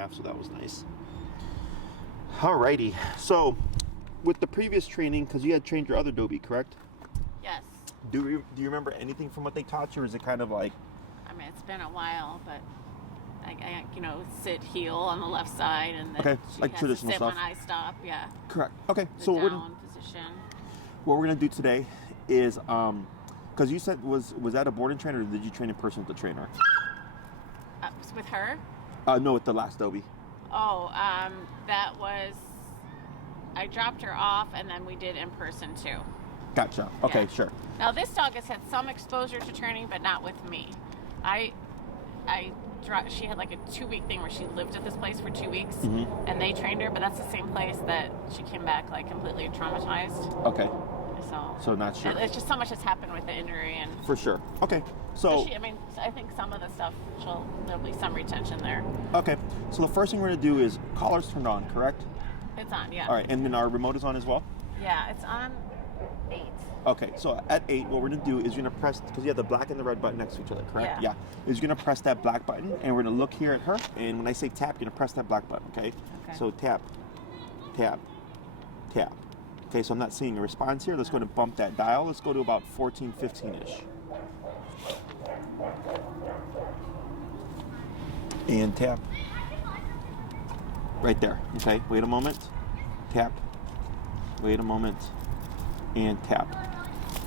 half, so that was nice. Alrighty, so with the previous training, because you had trained your other Dobie, correct? Yes. Do you remember anything from what they taught you, or is it kind of like? I mean, it's been a while, but I sit heel on the left side, and then she like has traditional to sit stuff. when I stop. Yeah. Correct. Okay, The so down position. what we're gonna do today is because you said was that a boarding trainer, or did you train in person with the trainer? With her? No, with the last Dobie. Oh, that was, I dropped her off, and then we did in person too. Gotcha. Okay, Yeah. Sure. Now this dog has had some exposure to training, but not with me. She had like a 2-week thing where she lived at this place for 2 weeks, and they trained her, but that's the same place that she came back like completely traumatized. Okay. So not sure. It's just so much has happened with the injury, and for sure. Okay. So I think some of the stuff there'll be some retention there. Okay. So the first thing we're gonna do is collar's turned on, correct? It's on, yeah. All right, and then our remote is on as well. Yeah, it's on 8. Okay, so at 8, what we're gonna do is you're gonna press, because you have the black and the red button next to each other, correct? Yeah. Is you're gonna press that black button, and we're gonna look here at her, and when I say tap, you're gonna press that black button, okay? So tap, tap, tap. Okay, so I'm not seeing a response here. Let's go to bump that dial. Let's go to about 14, 15-ish. And tap. Right there, okay? Wait a moment. Tap. Wait a moment. And tap.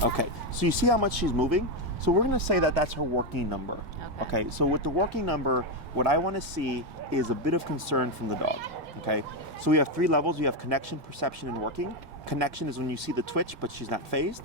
Okay, so you see how much she's moving? So we're gonna say that that's her working number. Okay, so with the working number, what I wanna see is a bit of concern from the dog, okay? So we have 3 levels. We have connection, perception, and working. Connection is when you see the twitch, but she's not phased.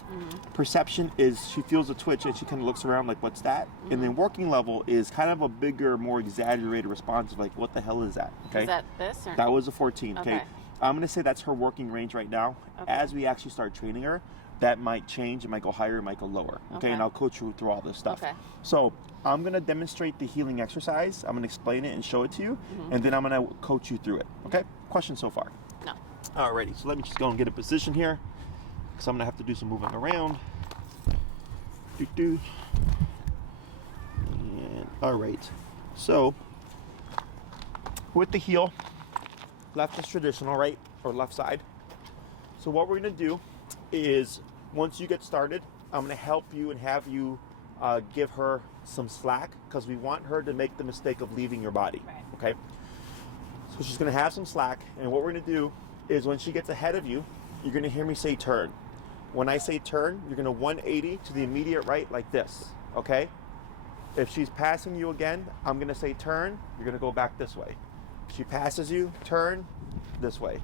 Perception is she feels the twitch and she kind of looks around like, what's that? And then working level is kind of a bigger, more exaggerated response of like, what the hell is that? Okay. Is that this? Or? That was a 14. Okay. I'm going to say that's her working range right now. As we actually start training her, that might change. It might go higher, it might go lower. Okay. And I'll coach you through all this stuff. So I'm going to demonstrate the healing exercise. I'm going to explain it and show it to you. And then I'm going to coach you through it. Okay. Questions so far? No. Alrighty, so let me just go and get a position here, because I'm gonna have to do some moving around. And all right, so with the heel, left is traditional, right, or left side. So what we're gonna do is, once you get started, I'm gonna help you and have you give her some slack, because we want her to make the mistake of leaving your body. Okay. So she's gonna have some slack, and what we're gonna do is when she gets ahead of you, you're gonna hear me say turn. When I say turn, you're gonna 180 to the immediate right like this, okay? If she's passing you again, I'm gonna say turn, you're gonna go back this way. She passes you, turn, this way.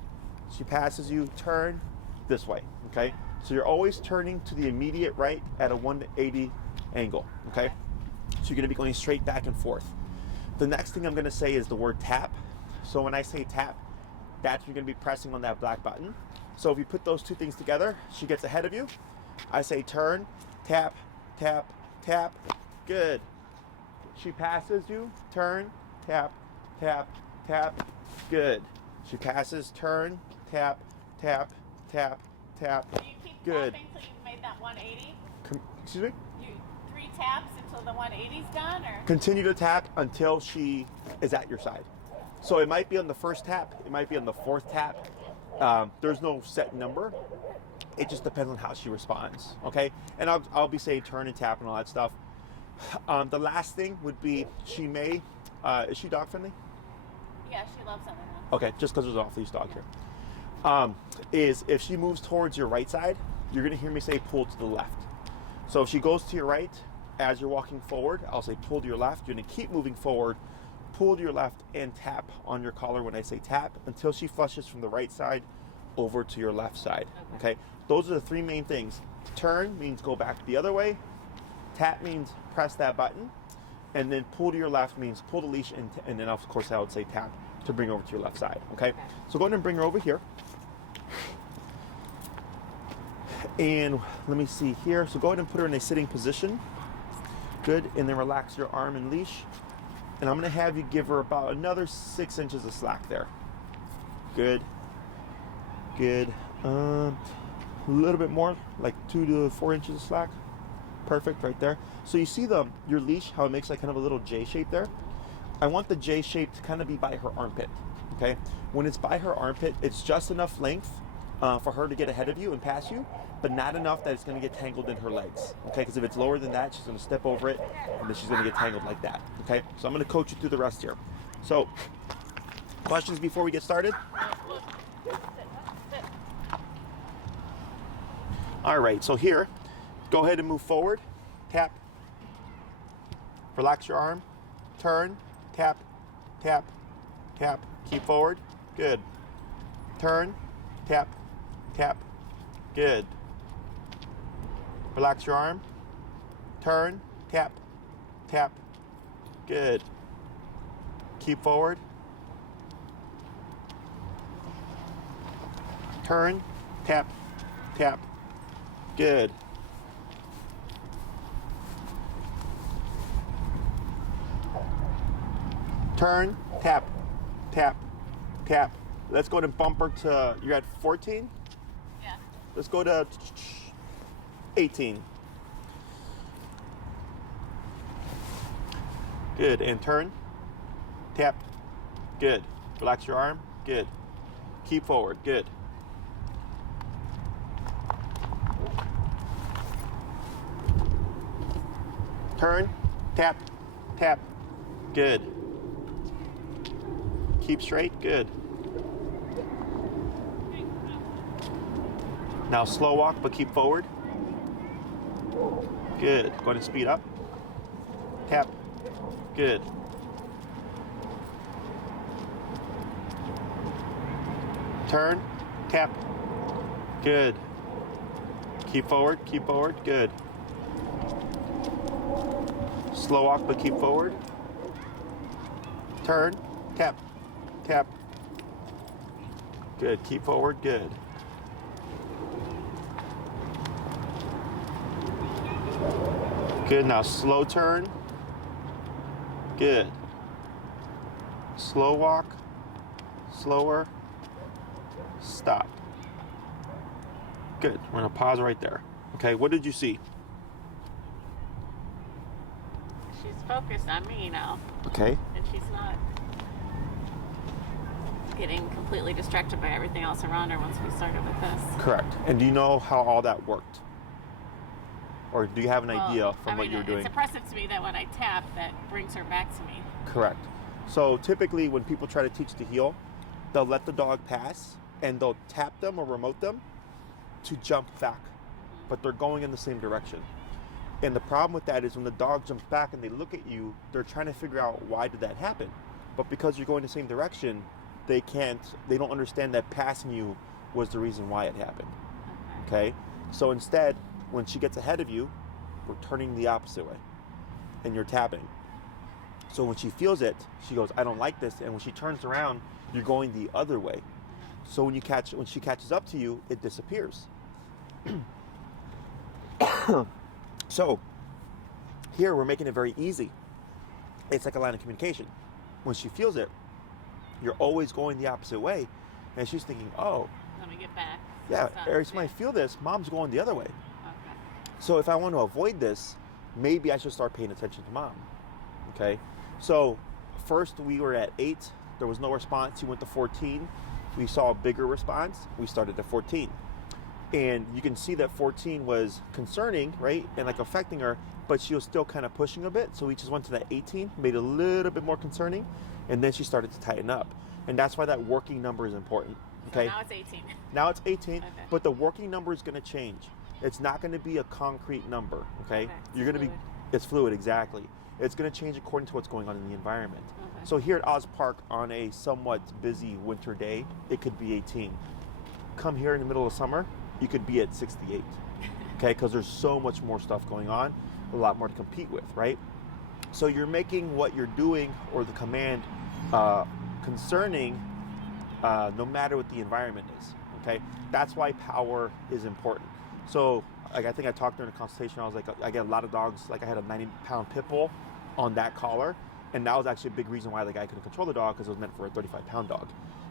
She passes you, turn, this way, okay? So you're always turning to the immediate right at a 180 angle, okay? So you're gonna be going straight back and forth. The next thing I'm gonna say is the word tap. So when I say tap, that's when you're gonna be pressing on that black button. So if you put those 2 things together, she gets ahead of you. I say turn, tap, tap, tap, good. She passes you, turn, tap, tap, tap, good. She passes, turn, tap, tap, tap, tap, Do you keep good. tapping until you've made that 180? Excuse me? 3 taps until the 180's done, or? Continue to tap until she is at your side. So it might be on the first tap, it might be on the 4th tap. There's no set number. It just depends on how she responds, okay? And I'll be saying turn and tap and all that stuff. The last thing would be, she may, is she dog friendly? Yeah, she loves other ones. Okay, just because there's an off-leash dog here. Is if she moves towards your right side, you're gonna hear me say pull to the left. So if she goes to your right, as you're walking forward, I'll say pull to your left. You're gonna keep moving forward, pull to your left, and tap on your collar when I say tap, until she flushes from the right side over to your left side, okay? Those are the 3 main things. Turn means go back the other way. Tap means press that button. And then pull to your left means pull the leash, and then of course I would say tap to bring her over to your left side, okay? So go ahead and bring her over here. And let me see here. So go ahead and put her in a sitting position. Good, and then relax your arm and leash. And I'm gonna have you give her about another 6 inches of slack there. Good, good. A little bit more, like 2 to 4 inches of slack. Perfect, right there. So you see your leash, how it makes like kind of a little J shape there? I want the J shape to kind of be by her armpit, okay? When it's by her armpit, it's just enough length for her to get ahead of you and pass you, but not enough that it's going to get tangled in her legs, okay? Because if it's lower than that, she's going to step over it, and then she's going to get tangled like that, okay? So I'm going to coach you through the rest here. So, questions before we get started? All right, so here, go ahead and move forward, tap, relax your arm, turn, tap, tap, tap, keep forward, good. Turn, tap, tap, good. Relax your arm, turn, tap, tap, good. Keep forward. Turn, tap, tap, good. Turn, tap, tap, tap. Let's go to bumper to, you're at 14? Yeah. Let's go to 18. Good, and turn, tap, good. Relax your arm, good. Keep forward, good. Turn, tap, tap, good. Keep straight, good. Now slow walk, but keep forward. Good. Go ahead and speed up. Tap. Good. Turn. Tap. Good. Keep forward. Keep forward. Good. Slow walk, but keep forward. Turn. Tap. Tap. Good. Keep forward. Good. Good. Now slow turn. Good. Slow walk. Slower. Stop. Good. We're going to pause right there. Okay, what did you see? She's focused on me now. Okay. And she's not getting completely distracted by everything else around her once we started with this. Correct. And do you know how all that worked? Or do you have an idea from what you were doing? It's impressive to me that when I tap, that brings her back to me. Correct. So typically when people try to teach the heel, they'll let the dog pass and they'll tap them or remote them to jump back, but they're going in the same direction. And the problem with that is when the dog jumps back and they look at you, they're trying to figure out why did that happen. But because you're going the same direction, they don't understand that passing you was the reason why it happened. Okay? So instead, when she gets ahead of you, we're turning the opposite way and you're tapping. So when she feels it, she goes, I don't like this. And when she turns around, you're going the other way. So when she catches up to you, it disappears. So here we're making it very easy. It's like a line of communication. When she feels it, you're always going the opposite way. And she's thinking, oh, let me get back. Yeah, every time I feel this, mom's going the other way. Okay. So if I want to avoid this, maybe I should start paying attention to mom. Okay? So first we were at 8. There was no response. He went to 14. We saw a bigger response. We started at 14. And you can see that 14 was concerning, right? And like affecting her, but she was still kind of pushing a bit. So we just went to that 18, made it a little bit more concerning. And then she started to tighten up. And that's why that working number is important. Okay. So now it's 18. Now it's 18, Okay. but the working number is going to change. It's not going to be a concrete number, okay? You're going to be, it's fluid, exactly. It's going to change according to what's going on in the environment. Okay. So here at Oz Park on a somewhat busy winter day, it could be 18. Come here in the middle of summer, you could be at 68, okay? Because there's so much more stuff going on, a lot more to compete with, right? So you're making what you're doing or the command concerning no matter what the environment is, okay? That's why power is important. So, like I think I talked during the consultation, I was like, I get a lot of dogs, like I had a 90-pound pit bull on that collar, and that was actually a big reason why the guy couldn't control the dog, because it was meant for a 35-pound dog,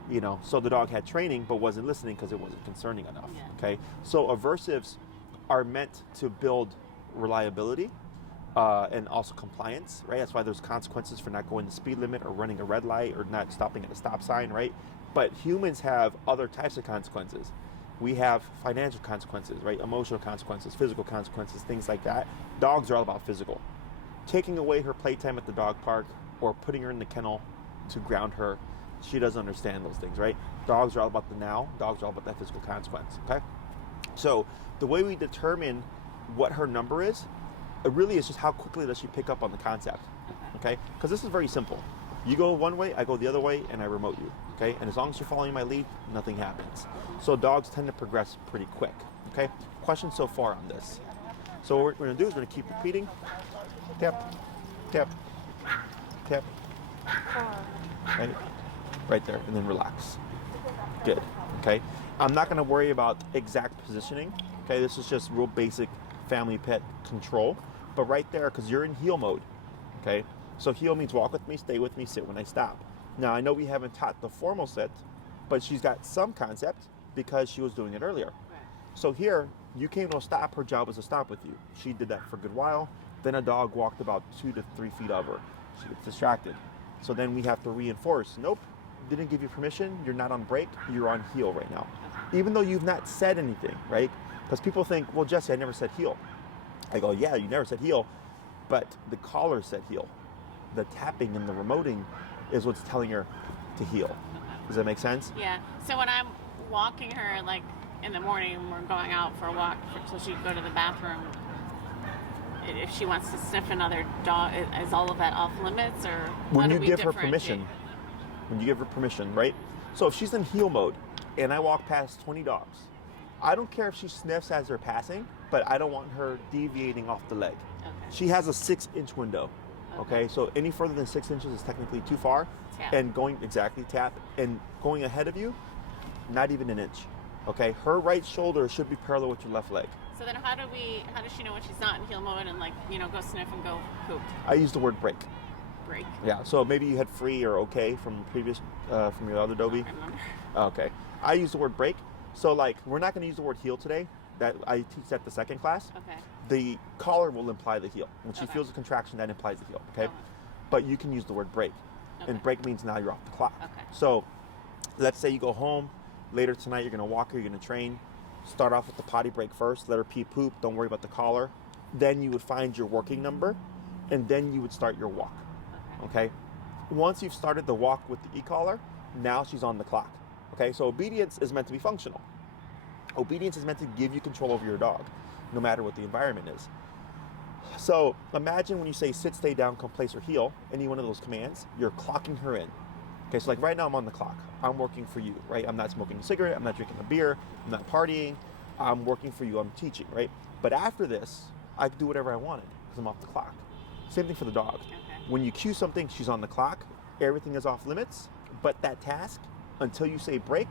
you know? So the dog had training, but wasn't listening because it wasn't concerning enough, okay? So aversives are meant to build reliability, and also compliance, right? That's why there's consequences for not going the speed limit or running a red light or not stopping at a stop sign, right? But humans have other types of consequences. We have financial consequences, right? Emotional consequences, physical consequences, things like that. Dogs are all about physical. Taking away her playtime at the dog park or putting her in the kennel to ground her, she doesn't understand those things, right? Dogs are all about the now. Dogs are all about that physical consequence, okay? So the way we determine what her number is, it really is just how quickly does she pick up on the concept, okay? Because this is very simple. You go one way, I go the other way, and I remote you, okay? And as long as you're following my lead, nothing happens. So dogs tend to progress pretty quick, okay? Questions so far on this? So what we're gonna do is we're gonna keep repeating. Tap, tap, tap, right there, and then relax. Good, okay? I'm not gonna worry about exact positioning, okay? This is just real basic family pet control. But right there, because you're in heel mode, okay? So heel means walk with me, stay with me, sit when I stop. Now, I know we haven't taught the formal sit, but she's got some concept because she was doing it earlier. Right. So here, you came to a stop, her job was to stop with you. She did that for a good while. Then a dog walked about 2 to 3 feet of her. She gets distracted. So then we have to reinforce, nope, didn't give you permission, you're not on break, you're on heel right now. Even though you've not said anything, right? Because people think, well, Jesse, I never said heel. I go, yeah, you never said heel, but the collar said heel. The tapping and the remoting is what's telling her to heel. Does that make sense? Yeah. So when I'm walking her, like in the morning, we're going out for a walk so she can go to the bathroom. If she wants to sniff another dog, is all of that off limits, or when you give her permission? When you give her permission, right? So if she's in heel mode, and I walk past 20 dogs, I don't care if she sniffs as they're passing, but I don't want her deviating off the leg. Okay. She has a 6-inch window. Okay, so any further than 6 inches is technically too far. Tap. And going, exactly, tap. And going ahead of you, not even an inch. Okay, her right shoulder should be parallel with your left leg. So then how does she know when she's not in heel mode and go sniff and go poop? I use the word break. Break. Yeah, so maybe you had free or okay from previous, from your other Dobie. I don't remember. Okay, I use the word break. So like, we're not gonna use the word heel today. That I teach that the second class. Okay. The collar will imply the heel. When she Okay. feels a contraction, that implies the heel, okay? Okay. But you can use the word break. Okay. And break means now you're off the clock. Okay. So let's say you go home, later tonight you're gonna walk her, you're gonna train. Start off with the potty break first, let her pee poop, don't worry about the collar. Then you would find your working number, and then you would start your walk, okay? Once you've started the walk with the e-collar, now she's on the clock, okay? So obedience is meant to be functional. Obedience is meant to give you control over your dog, no matter what the environment is. So imagine when you say sit, stay down, come, place, or heel, any one of those commands, you're clocking her in. Okay, so like right now I'm on the clock. I'm working for you, right? I'm not smoking a cigarette, I'm not drinking a beer, I'm not partying, I'm working for you, I'm teaching, right? But after this, I can do whatever I wanted because I'm off the clock. Same thing for the dog. Okay. When you cue something, she's on the clock, everything is off limits, but that task, until you say break,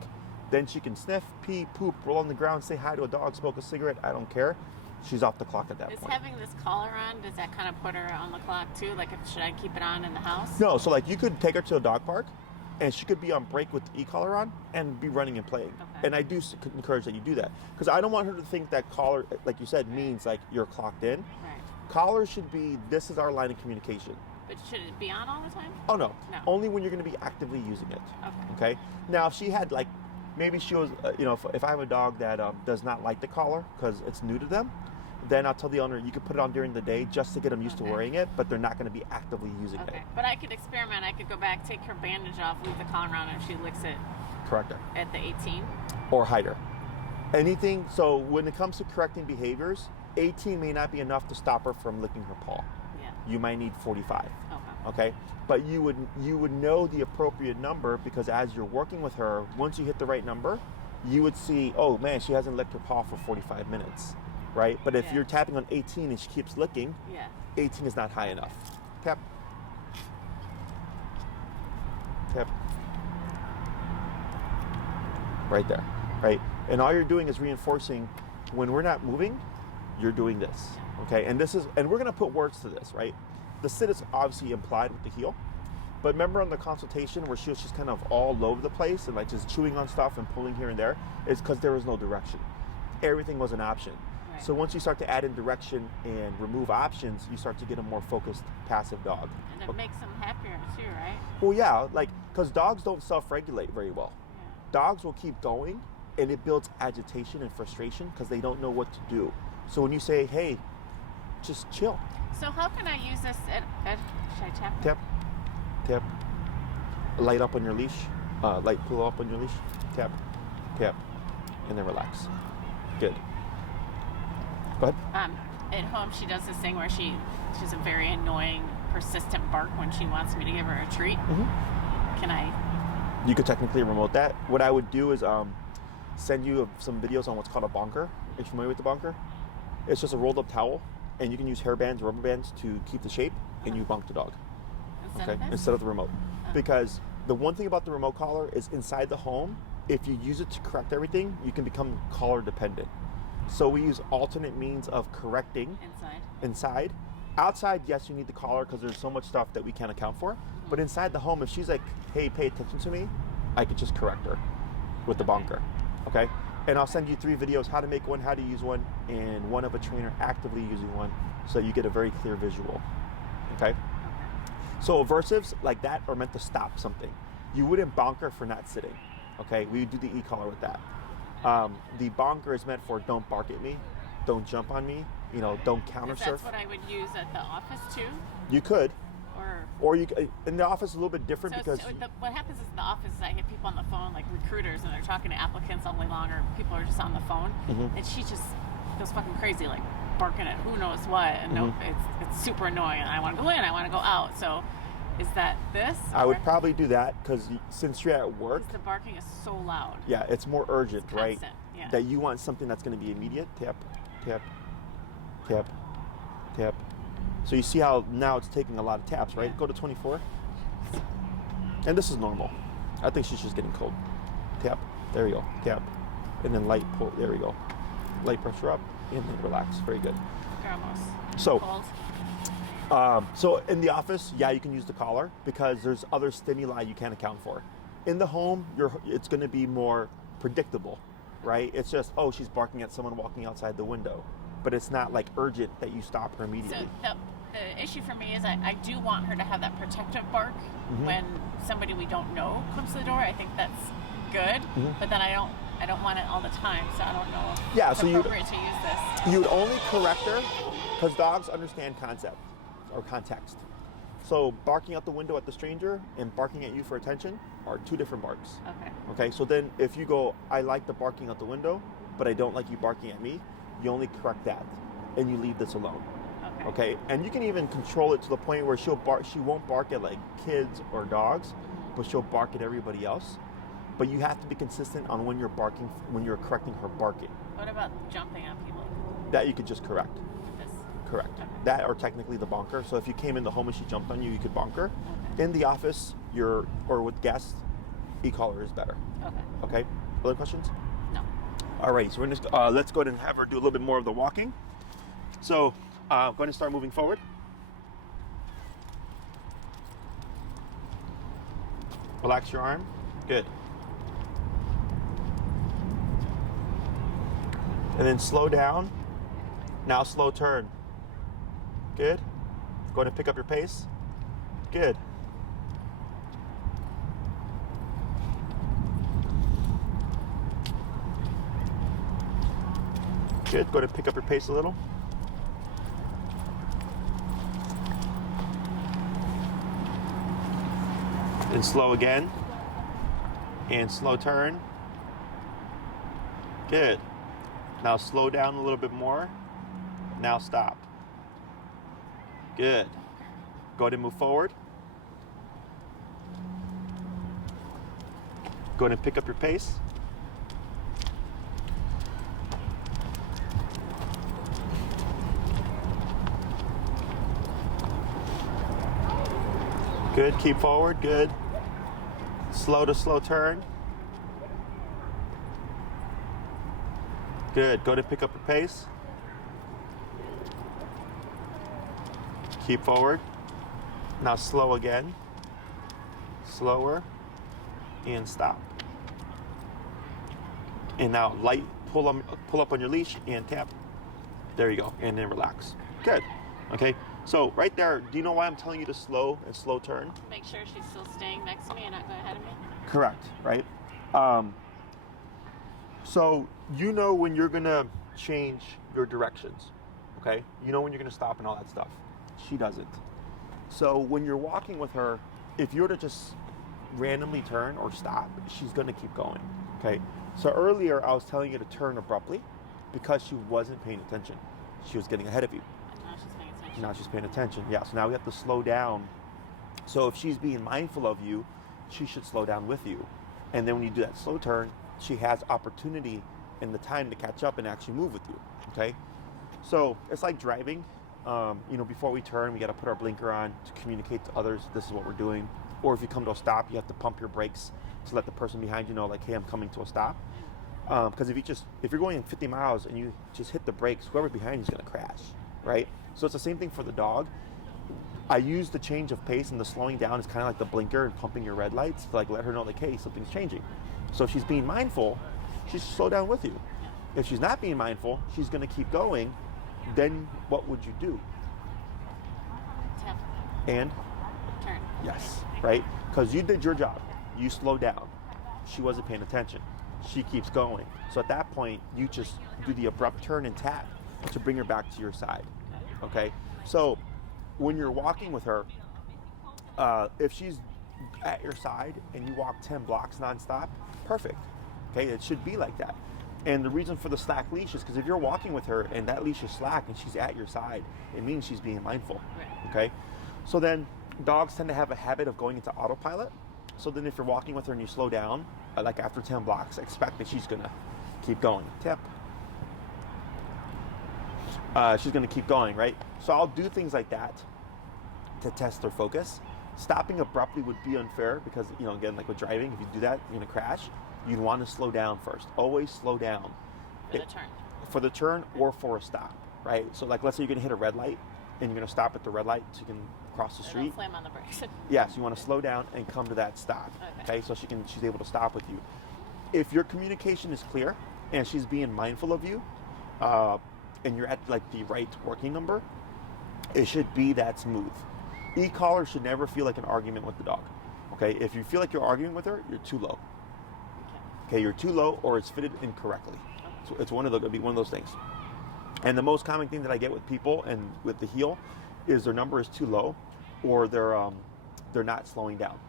then she can sniff, pee, poop, roll on the ground, say hi to a dog, smoke a cigarette, I don't care. She's off the clock at that point. Having this collar on, does that kind of put her on the clock too? Like, should I keep it on in the house? No, so like you could take her to a dog park and she could be on break with the e-collar on and be running and playing. Okay. And I do encourage that you do that. Because I don't want her to think that collar, like you said, means like you're clocked in. Right. Collar should be, this is our line of communication. But should it be on all the time? Oh no, No. only when you're going to be actively using it. Okay. Okay? Now if she had like, maybe she was, if I have a dog that does not like the collar because it's new to them, then I'll tell the owner you can put it on during the day just to get them used to wearing it, but they're not going to be actively using it. But I could experiment. I could go back, take her bandage off, leave the collar on, and if she licks it Correct her. at the 18. Or hide her. Anything, so when it comes to correcting behaviors, 18 may not be enough to stop her from licking her paw. Yeah. You might need 45. Okay. Okay? But you would know the appropriate number because as you're working with her, once you hit the right number, you would see, oh man, she hasn't licked her paw for 45 minutes. Right? But if you're tapping on 18 and she keeps licking, 18 is not high enough. Tap. Tap. Right there. Right? And all you're doing is reinforcing when we're not moving, you're doing this. Okay? And we're gonna put words to this, right? The sit is obviously implied with the heel. But remember on the consultation where she was just kind of all over the place and like just chewing on stuff and pulling here and there, is because there was no direction. Everything was an option. Right. So once you start to add in direction and remove options, you start to get a more focused, passive dog. And it makes them happier too, right? Well, yeah, like, because dogs don't self-regulate very well. Yeah. Dogs will keep going, and it builds agitation and frustration because they don't know what to do. So when you say, hey, just chill. So how can I use this should I tap? Tap, tap. Light up on your leash. Light pull up on your leash. Tap, tap, and then relax. Good. Go ahead. At home, she does this thing where she has a very annoying, persistent bark when she wants me to give her a treat. Mm-hmm. Can I? You could technically remote that. What I would do is send you some videos on what's called a bonker. Are you familiar with the bonker? It's just a rolled up towel, and you can use hair bands, rubber bands to keep the shape, and you bonk the dog. Instead of the remote. Because the one thing about the remote collar is inside the home, if you use it to correct everything, you can become collar dependent. So we use alternate means of correcting inside. Outside, yes, you need the collar because there's so much stuff that we can't account for. Mm-hmm. But inside the home, if she's like, hey, pay attention to me, I could just correct her with the bonker. Okay? And I'll send you 3 videos, how to make one, how to use one, and one of a trainer actively using one, so you get a very clear visual. Okay? So aversives like that are meant to stop something. You wouldn't bonker for not sitting. Okay? We do the e-collar with that. The bonker is meant for don't bark at me, don't jump on me, don't counter surf. That's what I would use at the office too? You could. Or you in the office is a little bit different because what happens is in the office is I get people on the phone, like recruiters, and they're talking to applicants all day long, or people are just on the phone, mm-hmm. and she just goes fucking crazy, like barking at who knows what, and mm-hmm. it's super annoying, and I want to go in, I want to go out. So is that this? I would probably do that because since you're at work, the barking is so loud. Yeah, it's more urgent, it's right? Yeah. That you want something that's going to be immediate. Tap, tap, tap, tap. So you see how now it's taking a lot of taps, right? Yeah. Go to 24. And this is normal. I think she's just getting cold. Tap. There you go. Tap. And then light pull. There we go. Light pressure up and then relax. Very good. You're almost so, cold. So in the office, yeah, you can use the collar because there's other stimuli you can't account for. In the home, it's going to be more predictable, right? It's just, oh, she's barking at someone walking outside the window. But it's not like urgent that you stop her immediately. So the issue for me is I do want her to have that protective bark mm-hmm. when somebody we don't know comes to the door. I think that's good, mm-hmm. but then I don't want it all the time, so I don't know if it's so appropriate to use this. You would only correct her because dogs understand concept or context. So barking out the window at the stranger and barking at you for attention are 2 different barks. Okay, so then if you go, I like the barking out the window, but I don't like you barking at me, you only correct that and you leave this alone. Okay, and you can even control it to the point where she won't bark at like kids or dogs, but she'll bark at everybody else. But you have to be consistent on when you're correcting her barking. What about jumping on people? That you could just correct. This. Correct. Okay. That or technically the bonker. So if you came in the home and she jumped on you, you could bonker. Okay. In the office, or with guests, e-collar is better. Okay. Other questions? No. All right. So we're just let's go ahead and have her do a little bit more of the walking. So go ahead and start moving forward. Relax your arm. Good. And then slow down. Now slow turn. Good. Go ahead and pick up your pace. Good. Good. Go ahead and pick up your pace a little. And slow again. And slow turn. Good. Now slow down a little bit more. Now stop. Good. Go ahead and move forward. Go ahead and pick up your pace. Good. Keep forward. Good. Slow to slow turn. Good. Go ahead and pick up your pace. Keep forward. Now slow again. Slower. And stop. And now light pull up on your leash and tap. There you go. And then relax. Good. Okay. So right there, do you know why I'm telling you to slow and slow turn? Make sure she's still staying next to me and not going ahead of me. Correct. Right. So you know when you're gonna change your directions. Okay. You know when you're gonna stop and all that stuff. She doesn't. So when you're walking with her, if you were to just randomly turn or stop, she's gonna keep going. Okay. So earlier I was telling you to turn abruptly because she wasn't paying attention. She was getting ahead of you. And now she's paying attention. Now she's paying attention. Yeah. So now we have to slow down. So if she's being mindful of you, she should slow down with you. And then when you do that slow turn, she has opportunity and the time to catch up and actually move with you. Okay. So it's like driving. Before we turn, we got to put our blinker on to communicate to others this is what we're doing. Or if you come to a stop, you have to pump your brakes to let the person behind you know, like, hey, I'm coming to a stop. Because if you're going 50 miles and you just hit the brakes, whoever behind you is going to crash, right? So it's the same thing for the dog. I use the change of pace and the slowing down is kind of like the blinker and pumping your red lights to like let her know, like, hey, something's changing. So if she's being mindful, she should slow down with you. If she's not being mindful, she's going to keep going. Then what would you do? Tap. And? Turn. Yes, right? Because you did your job. You slowed down. She wasn't paying attention. She keeps going. So at that point, you just do the abrupt turn and tap to bring her back to your side. Okay? So when you're walking with her, if she's at your side and you walk 10 blocks nonstop, perfect. Okay? It should be like that. And the reason for the slack leash is because if you're walking with her and that leash is slack and she's at your side, it means she's being mindful. Right. Okay? So then dogs tend to have a habit of going into autopilot. So then if you're walking with her and you slow down, like after 10 blocks, expect that she's going to keep going. Tip. She's going to keep going, right? So I'll do things like that to test their focus. Stopping abruptly would be unfair because, again, like with driving, if you do that, you're going to crash. You'd want to slow down first. Always slow down. For the turn. For the turn or for a stop, right? So like let's say you're going to hit a red light and you're going to stop at the red light so you can cross the street. Don't slam on the brakes. Yes, you want to slow down and come to that stop. Okay, so she's able to stop with you. If your communication is clear and she's being mindful of you, and you're at like the right working number, it should be that smooth. E-collar should never feel like an argument with the dog. Okay, if you feel like you're arguing with her, you're too low. Okay, you're too low or it's fitted incorrectly. So it's going to be one of those things. And the most common thing that I get with people and with the heel is their number is too low or they're not slowing down.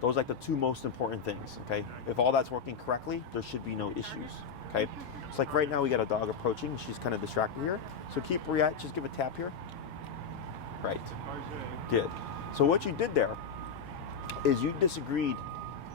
Those are like the two most important things, okay? If all that's working correctly, there should be no issues, okay? It's like right now we got a dog approaching. She's kind of distracted here. So keep her at, just give a tap here. Right. Good. So what you did there is you disagreed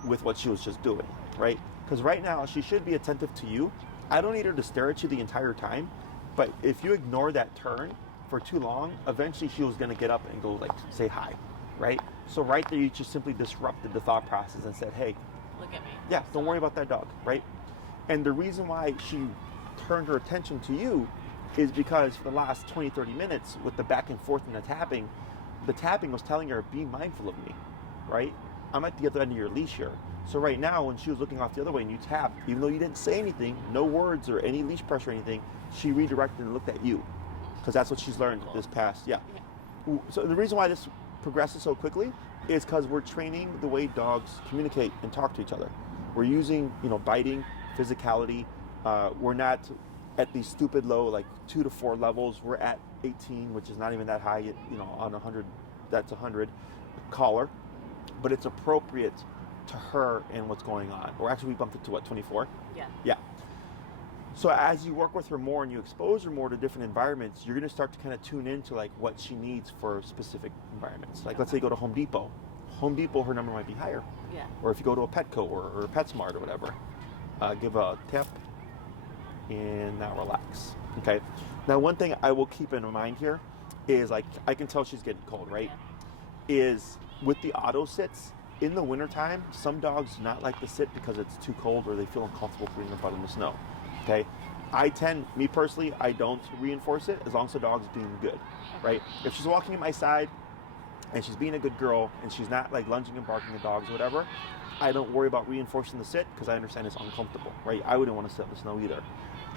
with what she was just doing, right? Because right now she should be attentive to you. I don't need her to stare at you the entire time, but if you ignore that turn for too long, eventually she was going to get up and go like say hi, right? So right there you just simply disrupted the thought process and said, hey, Look at me. yeah, don't worry about that dog, right? And the reason why she turned her attention to you is because for the last 20, 30 minutes with the back and forth and the tapping was telling her, be mindful of me, right? I'm at the other end of your leash here. So right now, when she was looking off the other way and you tapped, even though you didn't say anything, no words or any leash pressure or anything, she redirected and looked at you. Because that's what she's learned this past, yeah. So the reason why this progresses so quickly is because we're training the way dogs communicate and talk to each other. We're using, biting, physicality. We're not at these stupid low, like 2 to 4 levels. We're at 18, which is not even that high, on 100, that's 100 collar. But it's appropriate to her and what's going on. Or actually we bumped it to what, 24? Yeah. Yeah. So as you work with her more and you expose her more to different environments, you're going to start to kind of tune into like what she needs for specific environments. Like let's say you go to Home Depot. Home Depot, her number might be higher. Yeah. Or if you go to a Petco or a PetSmart or whatever, give a tap and now relax. Okay. Now one thing I will keep in mind here is like I can tell she's getting cold, right? Yeah. Is with the auto sits, in the wintertime, some dogs do not like to sit because it's too cold or they feel uncomfortable putting their butt in the snow. Okay, me personally, I don't reinforce it as long as the dog's being good, right? If she's walking at my side and she's being a good girl and she's not like lunging and barking at dogs or whatever, I don't worry about reinforcing the sit because I understand it's uncomfortable, right? I wouldn't want to sit in the snow either.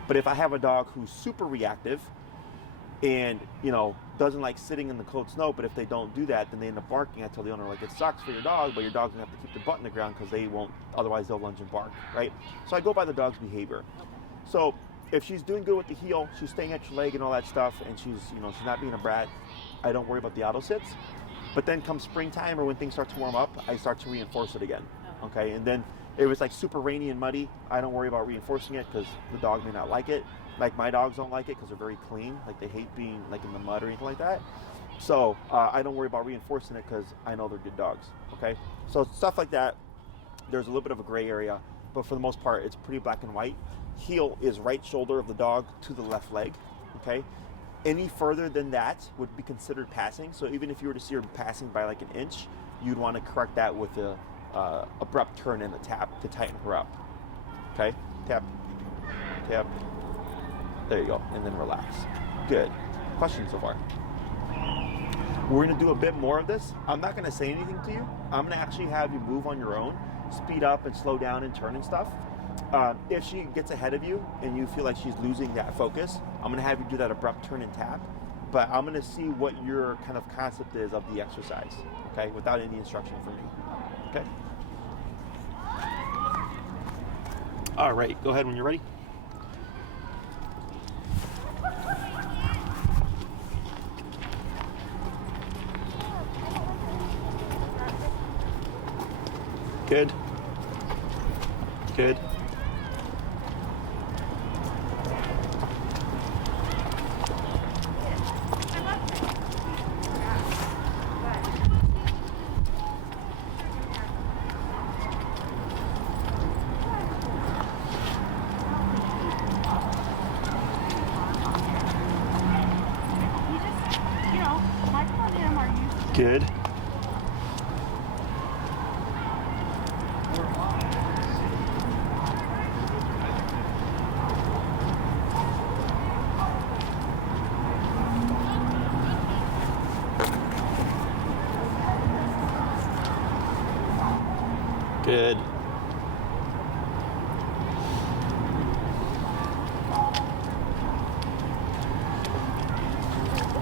But if I have a dog who's super reactive and doesn't like sitting in the cold snow, but if they don't do that, then they end up barking. I tell the owner, like, it sucks for your dog, but your dog's gonna have to keep their butt in the ground because they won't, otherwise they'll lunge and bark, right? So I go by the dog's behavior. So if she's doing good with the heel, she's staying at your leg and all that stuff, and she's not being a brat, I don't worry about the auto sits. But then come springtime or when things start to warm up, I start to reinforce it again. Okay, and then if it was like super rainy and muddy, I don't worry about reinforcing it because the dog may not like it. Like my dogs don't like it because they're very clean. Like they hate being like in the mud or anything like that. So I don't worry about reinforcing it because I know they're good dogs. Okay, so stuff like that, there's a little bit of a gray area, but for the most part, it's pretty black and white. Heel is right shoulder of the dog to the left leg. Okay, any further than that would be considered passing. So even if you were to see her passing by like an inch, you'd want to correct that with a abrupt turn and a tap to tighten her up. Okay, tap, tap. There you go, and then relax. Good. Questions so far? We're gonna do a bit more of this. I'm not gonna say anything to you. I'm gonna actually have you move on your own, speed up and slow down and turn and stuff. If she gets ahead of you and you feel like she's losing that focus, I'm gonna have you do that abrupt turn and tap. But I'm gonna see what your kind of concept is of the exercise, okay, without any instruction from me, okay? All right, go ahead when you're ready. Good. Good. Good. Good.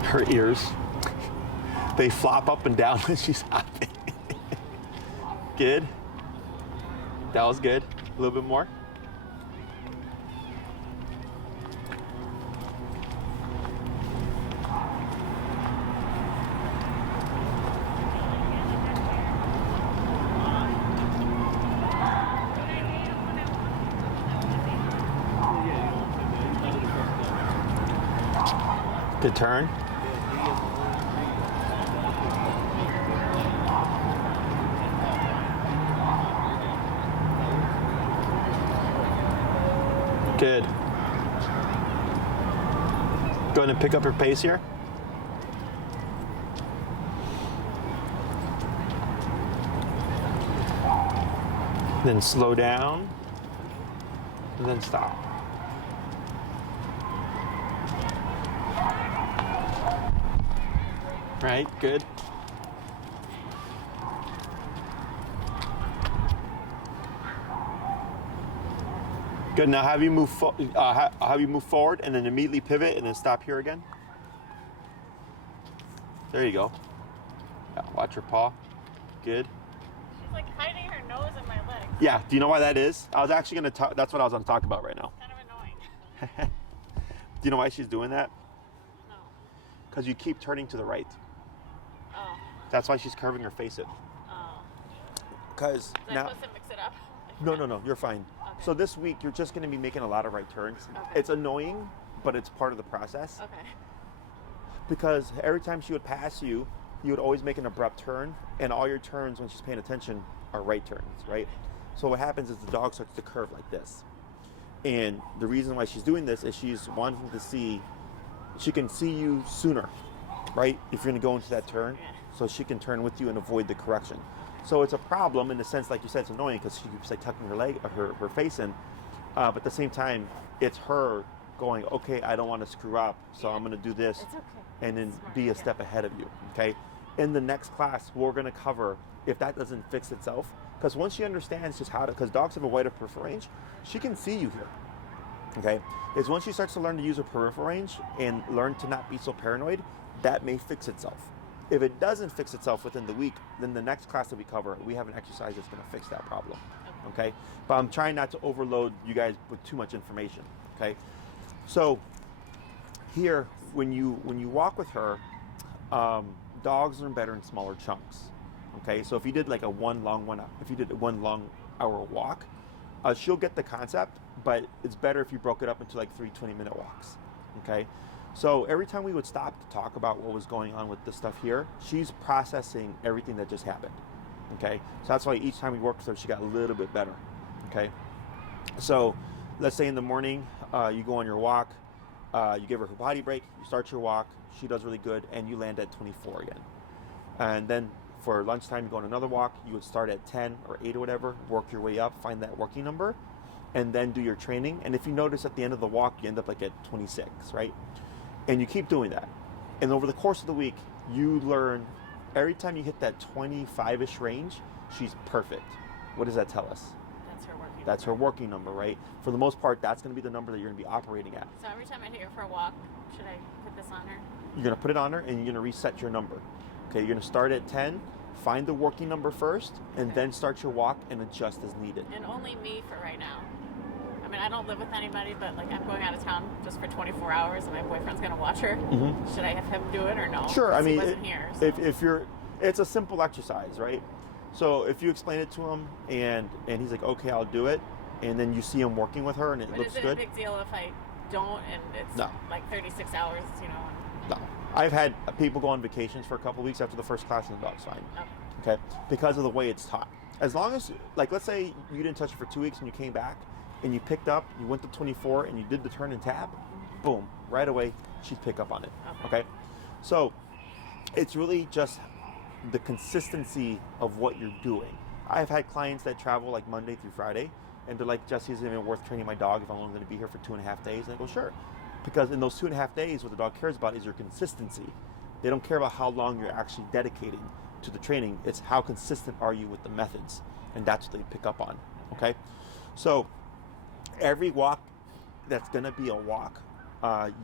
Her ears, they flop up and down when she's happy. Good. That was good. A little bit more. Good turn. Good. Go ahead and pick up your pace here. Then slow down, and then stop. Right, good. Good. Now have you move forward and then immediately pivot and then stop here again. There you go. Yeah, watch her paw. Good. She's like hiding her nose in my legs. Yeah. Do you know why that is? I was actually gonna talk. That's what I was gonna talk about right now. Kind of annoying. Do you know why she's doing that? No. Because you keep turning to the right. Oh. That's why she's curving her face in. Oh. Because Is I now. supposed to mix it up? No, you're fine. Okay. So this week you're just going to be making a lot of right turns. Okay. It's annoying, but it's part of the process. Okay. Because every time she would pass you, you would always make an abrupt turn, and all your turns when she's paying attention are right turns, right? So what happens is the dog starts to curve like this. And the reason why she's doing this is she's wanting to see, she can see you sooner, right? If you're going to go into that turn, Yeah. so she can turn with you and avoid the correction. So it's a problem in the sense, like you said, it's annoying because she keeps like tucking her leg, her face in. But at the same time, it's her going, okay, I don't want to screw up, so I'm going to do this, It's okay. and then Smart, be a yeah. step ahead of you. Okay. In the next class, we're going to cover if that doesn't fix itself, because once she understands just how to, because dogs have a wider peripheral range, she can see you here. Okay, is once she starts to learn to use her peripheral range and learn to not be so paranoid, that may fix itself. If it doesn't fix itself within the week, then the next class that we cover, we have an exercise that's going to fix that problem. Okay, but I'm trying not to overload you guys with too much information. Okay, so here when you walk with her, dogs learn better in smaller chunks. Okay, so if you did like a one long hour walk, she'll get the concept, but it's better if you broke it up into like 3 20-minute walks. Okay, so every time we would stop to talk about what was going on with the stuff here, she's processing everything that just happened. Okay, so that's why each time we worked with her, she got a little bit better. Okay, so let's say in the morning, you go on your walk, you give her her potty break, you start your walk, she does really good, and you land at 24 again. And then for lunchtime, you go on another walk, you would start at 10 or 8 or whatever, work your way up, find that working number, and then do your training. And if you notice at the end of the walk, you end up like at 26, right? And you keep doing that. And over the course of the week, you learn every time you hit that 25-ish range, she's perfect. What does that tell us? That's her working number, right? For the most part, that's going to be the number that you're going to be operating at. So every time I take her for a walk, should I put this on her? You're going to put it on her, and you're going to reset your number. Okay, you're going to start at 10, find the working number first, and then start your walk and adjust as needed. And only me for right now. I mean, I don't live with anybody, but like I'm going out of town just for 24 hours, and my boyfriend's going to watch her. Mm-hmm. Should I have him do it or no? Sure. I mean, he wasn't here, so. if you're, it's a simple exercise, right? So if you explain it to him, and he's like, okay, I'll do it, and then you see him working with her, and it looks good. Is it a big deal if I don't, and it's like 36 hours, you know? No. I've had people go on vacations for a couple of weeks after the first class, and the dog's fine. Okay, because of the way it's taught. As long as, like, let's say you didn't touch it for 2 weeks and you came back and you picked up, you went to 24 and you did the turn and tap, boom, right away she'd pick up on it. Okay, so it's really just the consistency of what you're doing. I've had clients that travel like Monday through Friday, and they're like, Jesse, isn't it worth training my dog if I'm only going to be here for 2.5 days? And I go, sure. Because in those 2.5 days, what the dog cares about is your consistency. They don't care about how long you're actually dedicating to the training. It's how consistent are you with the methods. And that's what they pick up on, okay? So every walk that's going to be a walk,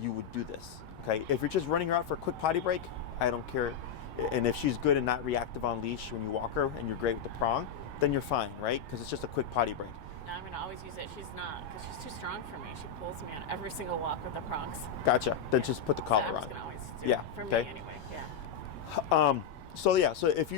you would do this, okay? If you're just running her out for a quick potty break, I don't care. And if she's good and not reactive on leash when you walk her and you're great with the prong, then you're fine, right? Because it's just a quick potty break. No, I'm going to always use it. She's not, because she's too strong for me. She pulls me on every single walk with the prongs. Gotcha. Then just put the collar on. I'm just going to always do it. For me anyway, So if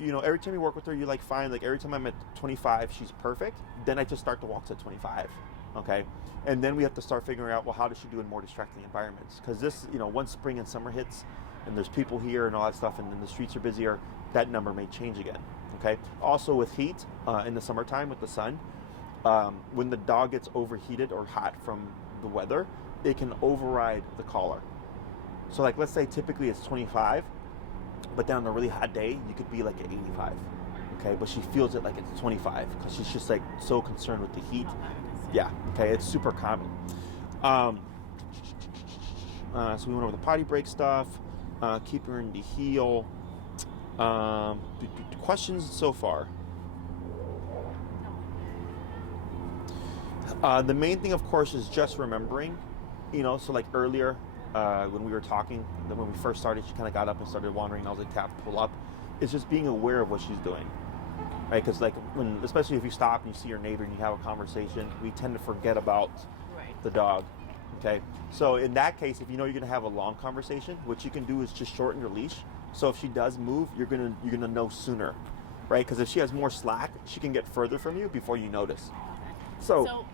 you know, every time you work with her, you like find, like every time I'm at 25, she's perfect, then I just start the walks at 25, okay? And then we have to start figuring out, well, how does she do in more distracting environments? Because this, you know, once spring and summer hits, and there's people here and all that stuff, and then the streets are busier, that number may change again, okay? Also with heat, in the summertime with the sun, when the dog gets overheated or hot from the weather, it can override the collar. So like, let's say typically it's 25, but then on a really hot day, you could be like at 85, okay? But she feels it like it's 25 because she's just like so concerned with the heat. Yeah, okay, it's super common. So we went over the potty break stuff, keep her in the heel. Questions so far? The main thing, of course, is just remembering, you know, so like earlier when we were talking, when we first started, she kind of got up and started wandering, and I was like, tap, pull up. It's just being aware of what she's doing, right? Because like when, especially if you stop and you see your neighbor and you have a conversation, we tend to forget about the dog, okay? So in that case, if you know you're gonna have a long conversation, what you can do is just shorten your leash. So if she does move, you're gonna know sooner, right? Because if she has more slack, she can get further from you before you notice. So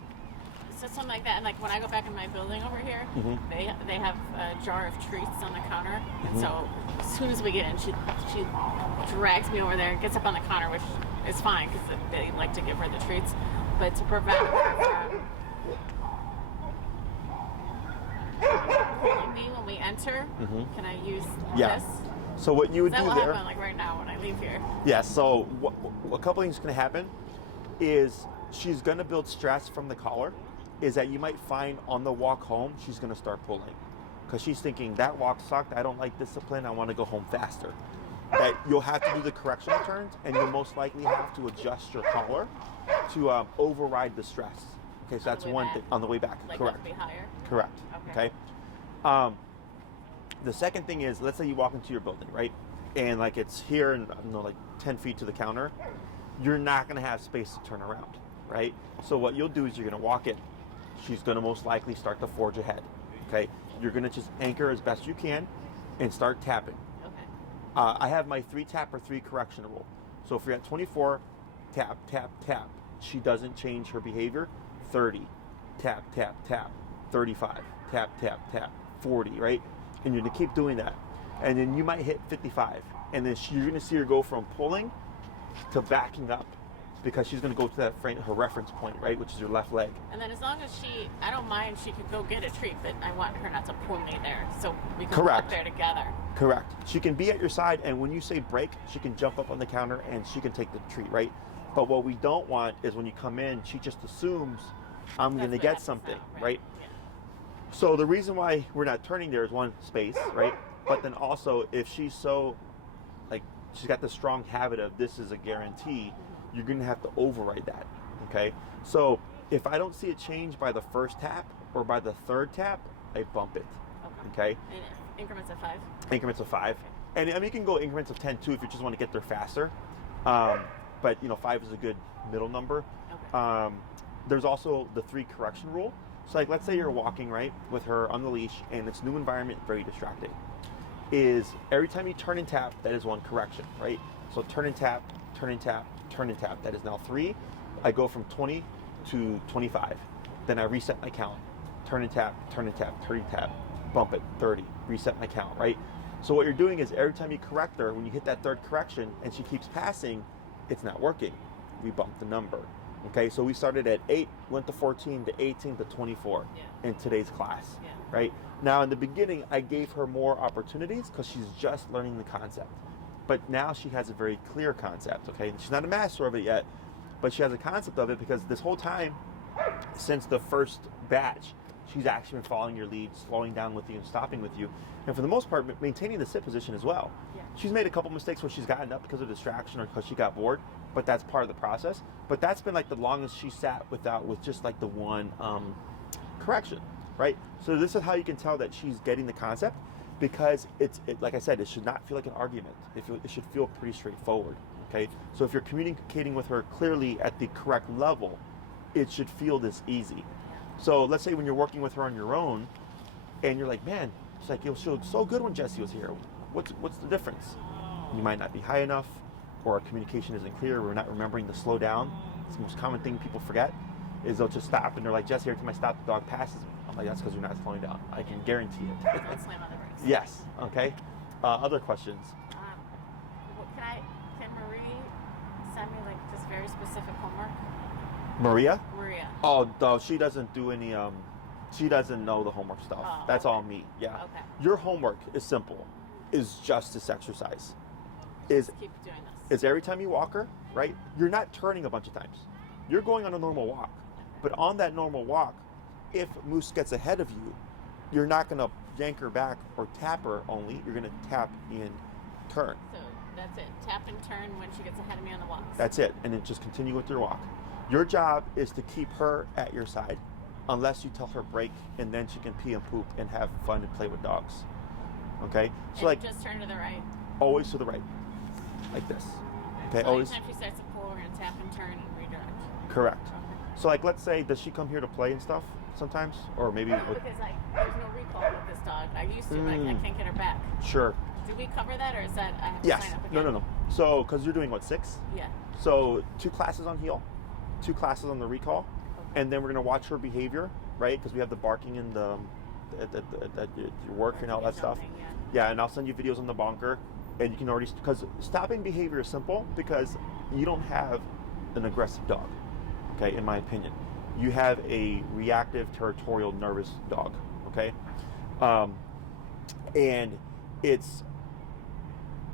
something like that, and like when I go back in my building over here, they have a jar of treats on the counter, and so as soon as we get in, she drags me over there and gets up on the counter, which is fine because they like to give her the treats, but to prevent her from pulling me when we enter, can I use this? So what you would do there? That will happen like right now when I leave here. Yeah. So a couple things going to happen is she's going to build stress from the collar. Is that you might find on the walk home, she's going to start pulling. Because she's thinking, that walk sucked, I don't like discipline, I want to go home faster. That you'll have to do the correctional turns, and you'll most likely have to adjust your collar to override the stress. Okay, so that's one thing on the way back. Like Correct. Be higher. Correct. Okay. The second thing is, let's say you walk into your building, right? And like it's here and like 10 feet to the counter. You're not going to have space to turn around, right? So what you'll do is you're going to walk in. She's going to most likely start to forge ahead, okay? You're going to just anchor as best you can and start tapping. Okay. I have my 3 tap or 3 correction rule. So if you're at 24, tap, tap, tap. She doesn't change her behavior. 30, tap, tap, tap. 35, tap, tap, tap. 40, right? And you're going to keep doing that. And then you might hit 55. And then you're going to see her go from pulling to backing up, because she's going to go to that frame, her reference point, right, which is your left leg. And then as long as I don't mind, she could go get a treat, but I want her not to pull me there, so we can Correct. walk there together. Correct. She can be at your side, and when you say break, she can jump up on the counter and she can take the treat, right? But what we don't want is when you come in, she just assumes I'm going to get something, right? Yeah. So the reason why we're not turning there is one, space, right? But then also, if she's so, like, she's got the strong habit of this is a guarantee, you're going to have to override that, okay? So if I don't see a change by the first tap or by the third tap, I bump it, okay? And increments of 5? Increments of 5. And I mean, you can go increments of 10 too if you just want to get there faster. But, 5 is a good middle number. Okay. There's also the 3 correction rule. So like, let's say you're walking, right, with her on the leash and it's new environment, very distracting. Is every time you turn and tap, that is 1 correction, right? So turn and tap, turn and tap, turn and tap. That is now 3. I go from 20 to 25. Then I reset my count. Turn and tap, turn and tap, turn and tap. Bump it, 30. Reset my count, right? So what you're doing is every time you correct her, when you hit that 3rd correction and she keeps passing, it's not working. We bump the number. Okay, so we started at 8, went to 14, to 18, to 24 in today's class, right? Now, in the beginning, I gave her more opportunities because she's just learning the concept. But now she has a very clear concept, okay? And she's not a master of it yet, but she has a concept of it because this whole time, since the first batch, she's actually been following your lead, slowing down with you and stopping with you. And for the most part, maintaining the sit position as well. Yeah. She's made a couple mistakes where she's gotten up because of distraction or because she got bored, but that's part of the process. But that's been like the longest she sat with just like the 1 correction, right? So this is how you can tell that she's getting the concept, because like I said, it should not feel like an argument. It should feel pretty straightforward, okay? So if you're communicating with her clearly at the correct level, it should feel this easy. So let's say when you're working with her on your own, and you're like, man, it's like, she looked so good when Jessie was here. What's the difference? You might not be high enough, or our communication isn't clear. We're not remembering to slow down. It's the most common thing people forget is they'll just stop and they're like, Jessie, every time I stop, the dog passes me. I'm like, that's because you're not slowing down. I can guarantee it. Don't slam on the brakes. Yes. Okay. Other questions? Can Marie send me like just very specific homework? Maria? Maria. Oh, no, she doesn't do any. She doesn't know the homework stuff. Oh, that's okay. all me. Yeah. Okay. Your homework is simple. Is just this exercise. Just keep doing this. Is every time you walk her, right? You're not turning a bunch of times. You're going on a normal walk. But on that normal walk, if Moose gets ahead of you, you're not going to yank her back or tap her only. You're going to tap and turn. So that's it. Tap and turn when she gets ahead of me on the walks. That's it. And then just continue with your walk. Your job is to keep her at your side unless you tell her break, and then she can pee and poop and have fun and play with dogs. Okay? So and like just turn to the right. Always to the right. Like this. Okay, So always. anytime she starts to pull, we're going to tap and turn and redirect. Correct. Okay. So like, let's say, does she come here to play and stuff sometimes? Or maybe... No, because there's no recall with this dog. I used to, I can't get her back. Sure. Did we cover that, or is that I have to Yes. sign up again? No. So, because you're doing, what, 6? Yeah. So 2 classes on heel, 2 classes on the recall, and then we're going to watch her behavior, right? Because we have the barking and the your work and all that stuff. Yeah, and I'll send you videos on the bonker, and you can already, because stopping behavior is simple because you don't have an aggressive dog, okay, in my opinion. You have a reactive, territorial, nervous dog, okay? And it's,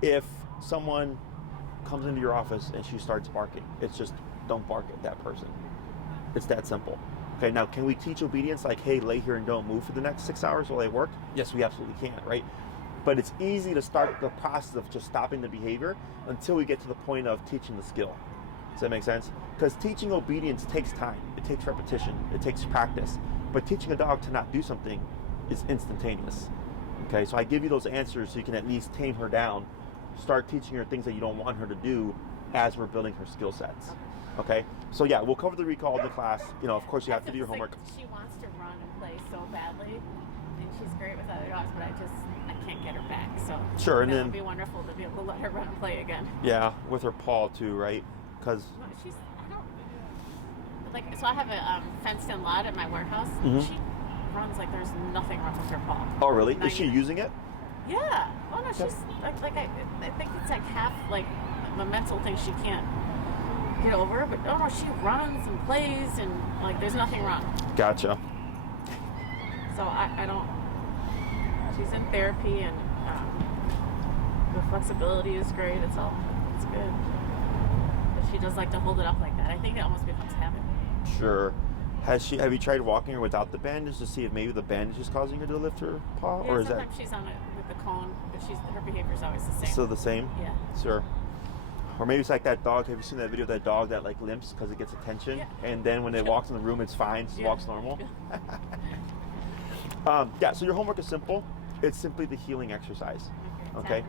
if someone comes into your office and she starts barking, it's just, don't bark at that person. It's that simple. Okay, now can we teach obedience like, hey, lay here and don't move for the next 6 hours while they work? Yes, we absolutely can, right? But it's easy to start the process of just stopping the behavior until we get to the point of teaching the skill. Does that make sense? Because teaching obedience takes time. It takes repetition. It takes practice. But teaching a dog to not do something is instantaneous. Okay, so I give you those answers so you can at least tame her down. Start teaching her things that you don't want her to do as we're building her skill sets. Okay, so yeah, we'll cover the recall in the class. You know, of course, you have to do your homework. Like, she wants to run and play so badly, and she's great with other dogs, but I can't get her back. So sure, and it then would be wonderful to be able to let her run and play again. Yeah, with her paw too, right? Because so I have a fenced-in lot at my warehouse. Mm-hmm. She runs like there's nothing wrong with her paw. Oh, really? Is she using it? Yeah. Oh no, she's I think it's like half like the mental thing she can't get over, but oh no, she runs and plays and like there's nothing wrong. Gotcha. So I don't. She's in therapy and the flexibility is great. It's good. But she does like to hold it up like that. I think it almost becomes habit. Sure. Have you tried walking her without the bandage to see if maybe the bandage is causing her to lift her paw, Yeah, or is that? Sometimes she's on it with the cone, but her behavior is always the same. Still the same? Yeah. Sure. Or maybe it's like that dog. Have you seen that video of that dog that like limps because it gets attention, Yeah. and then when it walks in the room, it's fine, just walks normal? Yeah. So your homework is simple. It's simply the healing exercise. Okay.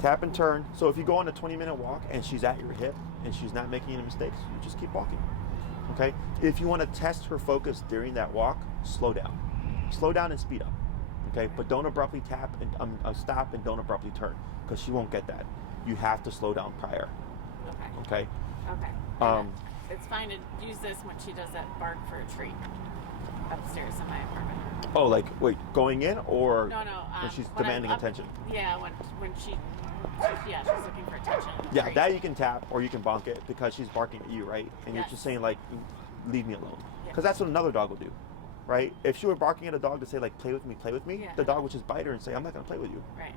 Tap and turn. So if you go on a 20-minute walk and she's at your hip and she's not making any mistakes, you just keep walking. Okay. If you want to test her focus during that walk, slow down. Slow down and speed up. Okay. But don't abruptly tap and stop, and don't abruptly turn, because she won't get that. You have to slow down prior. Okay. It's fine to use this when she does that bark for a treat upstairs in my apartment. Oh, like wait, going in or No. when she's demanding attention? Yeah, when she's looking for attention. Yeah, Treat. that you can tap or you can bonk it because she's barking at you, right? And you're just saying like, leave me alone, because that's what another dog will do, right? If she were barking at a dog to say like, play with me, the dog would just bite her and say, I'm not going to play with you. Right.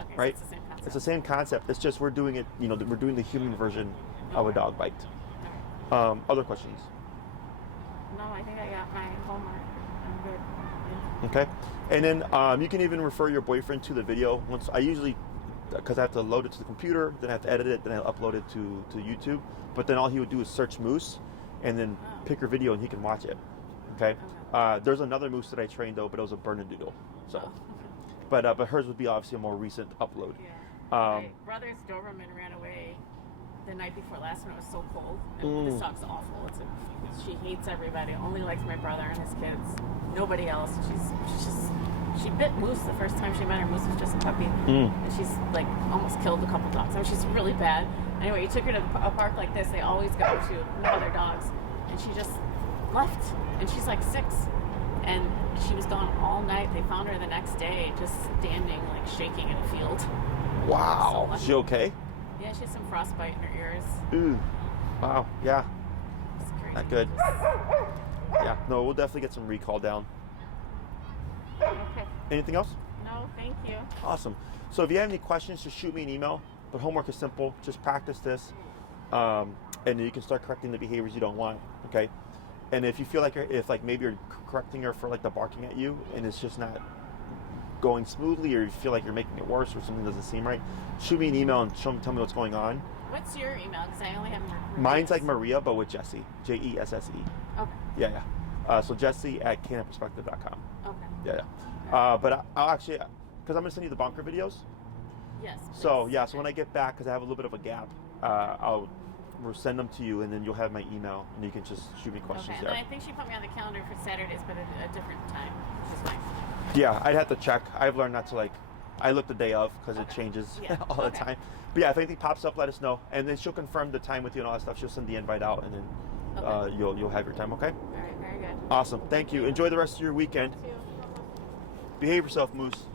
Okay. Right? So it's the same concept. It's the same concept. It's just we're doing it. You know, we're doing the human version of a dog bite. Other questions? No, I think I got my homework. I'm good. Yeah. Okay. And then you can even refer your boyfriend to the video. Once I usually, because I have to load it to the computer, then I have to edit it, then I upload it to YouTube. But then all he would do is search Moose, and then pick her video, and he can watch it. Okay. There's another Moose that I trained though, but it was a Bernedoodle. So, but hers would be obviously a more recent upload. Yeah. My brother's Doberman ran away the night before last when it was so cold. And this dog's awful. She hates everybody. Only likes my brother and his kids. Nobody else. She bit Moose the first time she met her. Moose was just a puppy, and she's like almost killed a couple dogs. I mean, she's really bad. Anyway, you took her to a park like this. They always go to no other dogs, and she just left. And she's like 6, and she was gone all night. They found her the next day, just standing like shaking in a field. Wow. So Is she okay? Yeah, she has some frostbite in her ears. Ooh. Wow. Yeah. It's crazy. Not good. Yeah. No, we'll definitely get some recall down. Okay. Anything else? No, thank you. Awesome. So if you have any questions, just shoot me an email. The homework is simple. Just practice this, and then you can start correcting the behaviors you don't want. Okay. And if you feel like maybe you're correcting her for like the barking at you, and it's just not going smoothly, or you feel like you're making it worse, or something doesn't seem right, shoot me an email and tell me what's going on. What's your email? Because I only have Maria's. Mine's like Maria, but with Jessie. Jesse. Okay. Yeah. So Jessie at canidperspective.com. Okay. Yeah. But I'll actually, because I'm gonna send you the bonker videos. Yes. Please. So yeah. So when I get back, because I have a little bit of a gap, we'll send them to you, and then you'll have my email, and you can just shoot me questions Okay. And there. then I think she put me on the calendar for Saturdays, but at a different time, which is fine. Yeah, I'd have to check. I've learned not to I look the day of, because it changes all the time. But yeah, if anything pops up, let us know, and then she'll confirm the time with you and all that stuff. She'll send the invite out, and then you'll have your time. Okay. All right. Very good. Awesome. Thank you. Enjoy the rest of your weekend. You too. Behave yourself, Moose.